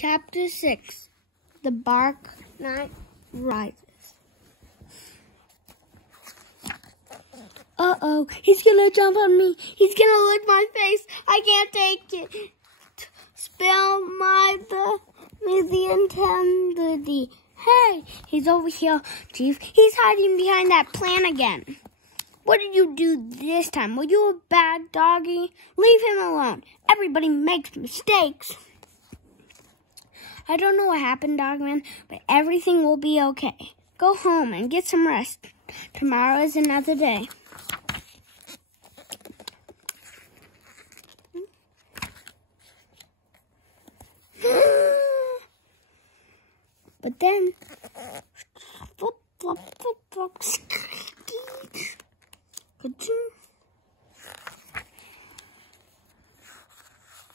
Chapter 6. The Dark Knight Rises. Uh-oh, he's gonna jump on me. He's gonna lick my face. I can't take it. Spill the intensity. Hey, he's over here, Chief. He's hiding behind that plant again. What did you do this time? Were you a bad doggy? Leave him alone. Everybody makes mistakes. I don't know what happened, Dogman, but everything will be okay. Go home and get some rest. Tomorrow is another day. But then, flop, flop, flop, flop,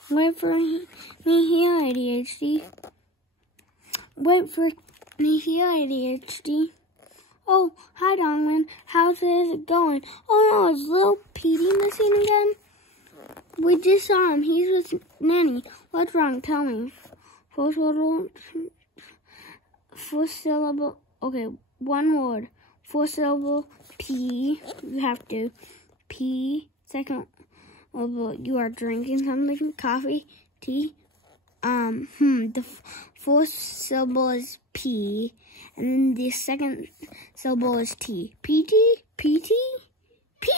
wait for me here, ADHD. Wait for me here, ADHD. Oh, hi, Dongman. How's it going? Oh, no, is little Petey missing again? We just saw him. He's with Nanny. What's wrong? Tell me. Four syllable. Okay, one word. 4 syllable. P. You have to. P. Second. You are drinking something. Coffee. Tea. The fourth syllable is P, and then the second syllable is T. PT? PT? PT?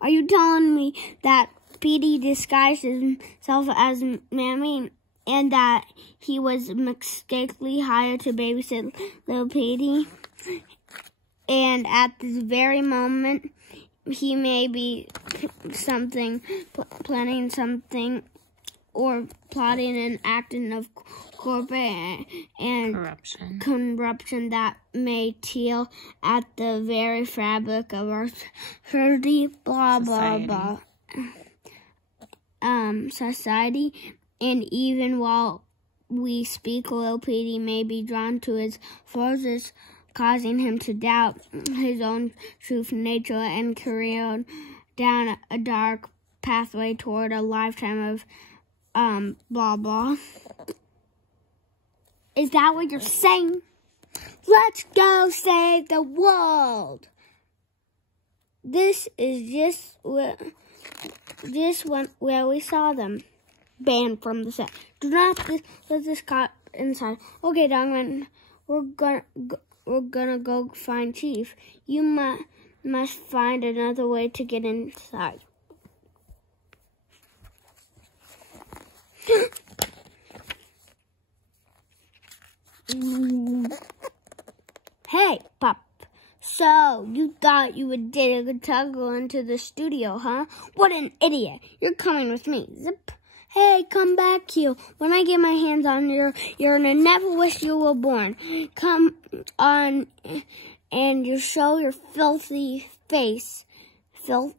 Are you telling me that PT disguised himself as Mammy and that he was mistakenly hired to babysit little PT? And at this very moment, he may be planning something, or plotting an act of corporate and corruption that may tear at the very fabric of our society, society. And even while we speak, Lil Petey may be drawn to his forces, causing him to doubt his own true nature and carry down a dark pathway toward a lifetime of blah blah. Is that what you're saying? Let's go save the world. This is just where we saw them. Banned from the set. Do not let this cop inside. Okay, Dongman, we're gonna go find Chief. You must find another way to get inside. Hey, Pop. So, you thought you would dig a tuggle into the studio, huh? What an idiot. You're coming with me. Zip. Hey, come back here. When I get my hands on you, you're gonna never wish you were born. Come on and you show your filthy face. You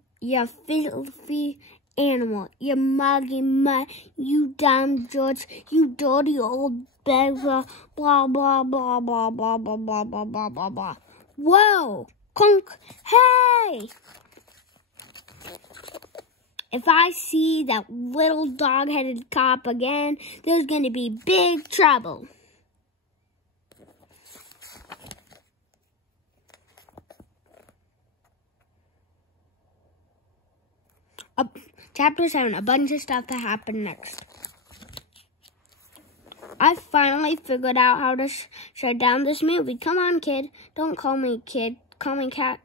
filthy animal, you muggy mutt, you dumb George, you dirty old beggar, blah, blah, blah, blah, blah, blah, blah, blah, blah, blah, blah. Whoa, conk, hey! If I see that little dog-headed cop again, there's gonna be big trouble. Chapter 7, a bunch of stuff that happened next. I finally figured out how to shut down this movie. Come on, kid. Don't call me kid. Call me cat.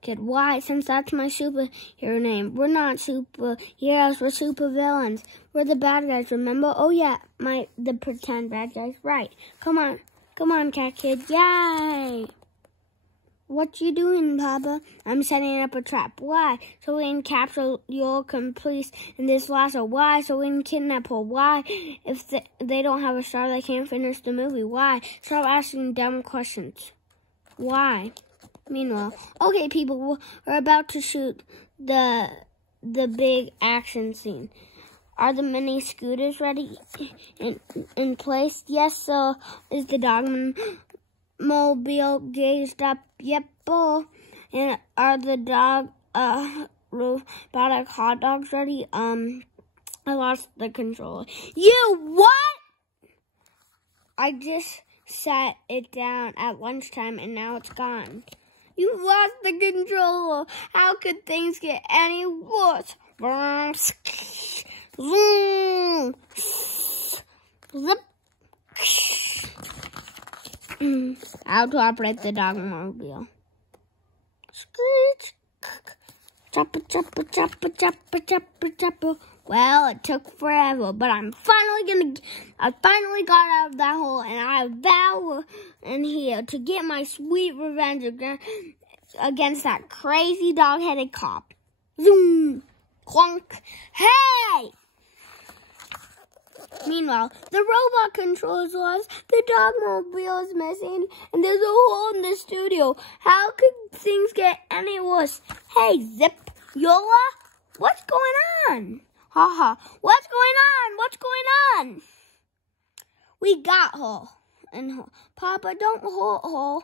Kid. Why? Since that's my superhero name. We're not superheroes. We're supervillains. We're the bad guys, remember? Oh, yeah. The pretend bad guys. Right. Come on. Come on, cat kid. Yay! What you doing, Papa? I'm setting up a trap. Why? So we can capture your accomplice in this lasso. Why? So we can kidnap her. Why? If they don't have a star, they can't finish the movie. Why? Stop asking dumb questions. Why? Meanwhile, okay, people, we're about to shoot the big action scene. Are the mini scooters ready in place? Yes, sir. Is the Dogman mobile gauged up? Yep, and are the robotic hot dogs ready? I lost the controller. You what? I just set it down at lunchtime and now it's gone. You lost the controller. How could things get any worse? Zoom. Zip. How to operate the Dogmobile. Screech. Chopper, chopper, chopper, chopper, chopper, chopper. Well, it took forever, but I finally got out of that hole, and I vow in here to get my sweet revenge against that crazy dog-headed cop. Zoom! Clunk! Hey! Meanwhile, the robot controls lost, the Dogmobile is missing, and there's a hole in the studio. How could things get any worse? Hey, Zip! Yola? What's going on? Haha, what's going on? What's going on? We got her. And Papa, don't hurt her.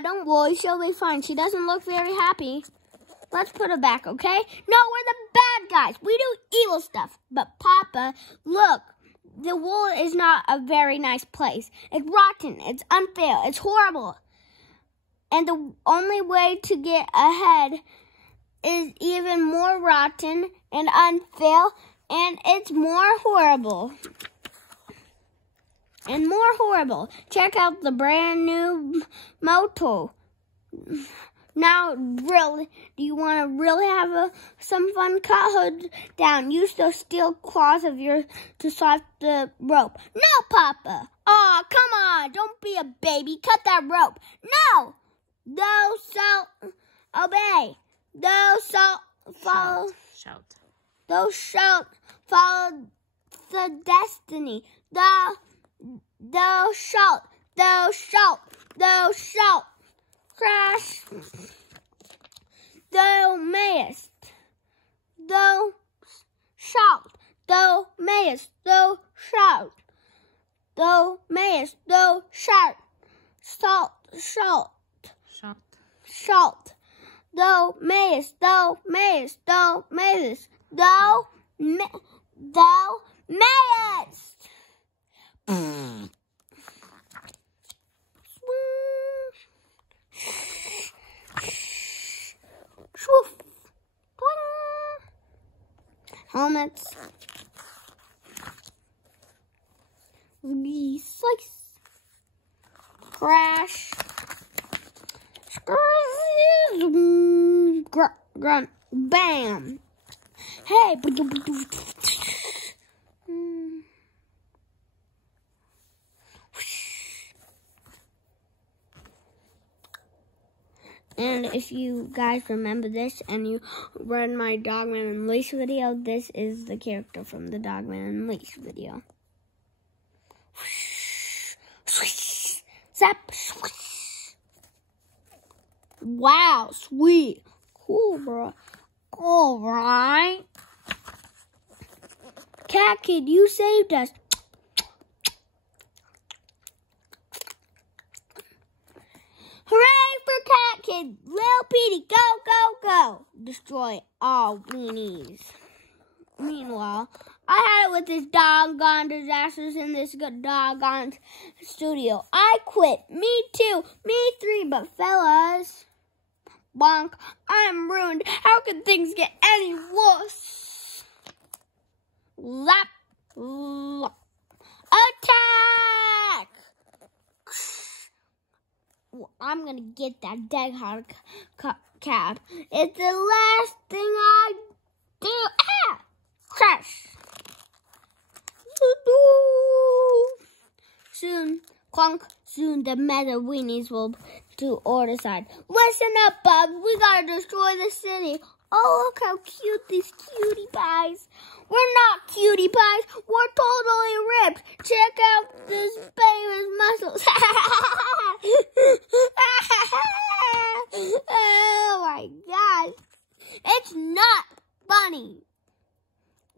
Don't worry, she'll be fine. She doesn't look very happy. Let's put her back, okay? No, we're the bad guys. We do evil stuff. But Papa, look, the world is not a very nice place. It's rotten. It's unfair. It's horrible. And the only way to get ahead is even more rotten and unfair, and it's more horrible. And more horrible. Check out the brand new motor. Now, really, do you want to really have some fun? Cut her down. Use those steel claws of yours to slap the rope. No, Papa. Oh, come on. Don't be a baby. Cut that rope. No. Thou shalt obey. Thou shalt follow. Shout. Thou shalt follow the destiny. Thou shalt. Crash. Thou mayest. Thou shalt. Thou mayest. Thou shalt. Thou mayest. Thou shalt. Shalt. Thou mayest. Thou mayest. Thou mayest. Thou mayest. Helmets. Slice. Crash. Grunt. Bam. Hey. And if you guys remember this and you read my Dogman and Leash video, this is the character from the Dogman and Leash video. Zap. Wow, sweet. Cool, bro. All right. Cat Kid, you saved us. Hooray for Cat Kid! Lil Petey, go, go, go! Destroy all weenies. Meanwhile, I had it with this doggone disasters in this doggone studio. I quit. Me too. Me three. But fellas, bonk, I'm ruined. How can things get any worse? Lap. Attack! I'm gonna get that dead hard cab. It's the last thing I do. Ah! Crash. Soon, clunk, soon the meta weenies will do order side. Listen up, Bubs. We gotta destroy the city. Oh, look how cute these cutie pies. We're not cutie pies. We're totally ripped. Check out this baby's muscles. Oh my gosh. It's not funny.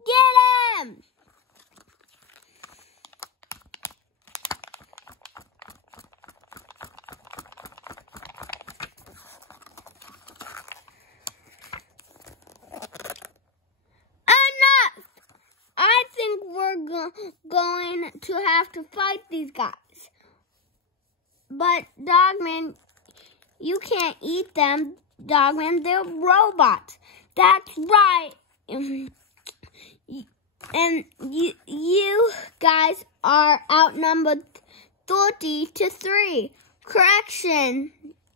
Get him! Enough! I think we're going to have to fight these guys. But, Dogman, you can't eat them, Dogman. They're robots. That's right. And you guys are outnumbered 30-3. Correction,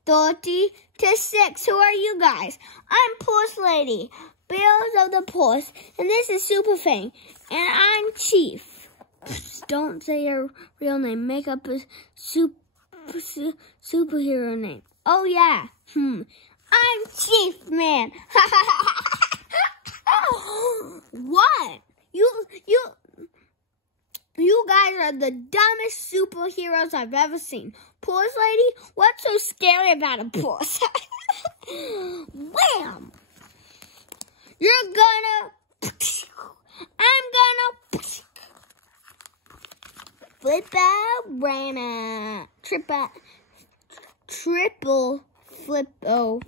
30-6. Who are you guys? I'm Pulse Lady, Bears of the Pulse, and this is Super Fang, and I'm Chief. Don't say your real name. Make up a superhero name. Oh yeah. I'm Chief Man. What? You guys are the dumbest superheroes I've ever seen. Pulse Lady, what's so scary about a pulse? Wham! I'm gonna flip out Rama. Triple flip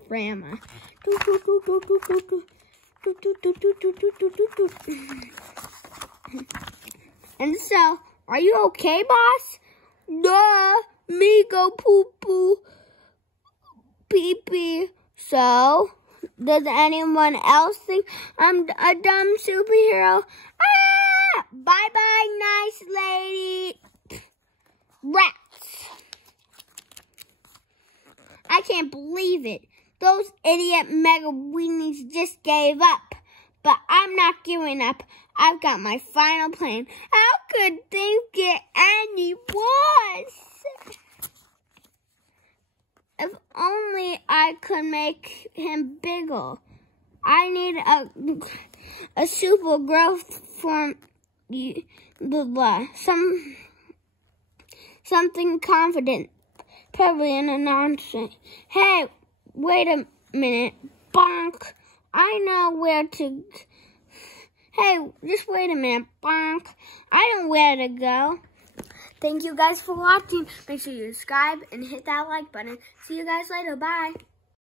Rama. And so, are you okay, boss? Duh, me go poo-poo, pee-pee. So, does anyone else think I'm a dumb superhero? Ah! Bye-bye, nice lady. Rats. I can't believe it. Those idiot mega weenies just gave up. But I'm not giving up. I've got my final plan. How could things get any worse? If only I could make him bigger. I need a super growth from something confident. Probably in a nonsense. Hey, wait a minute. Bonk. I know where to... Hey, just wait a minute. Bonk. I know where to go. Thank you guys for watching. Make sure you subscribe and hit that like button. See you guys later. Bye.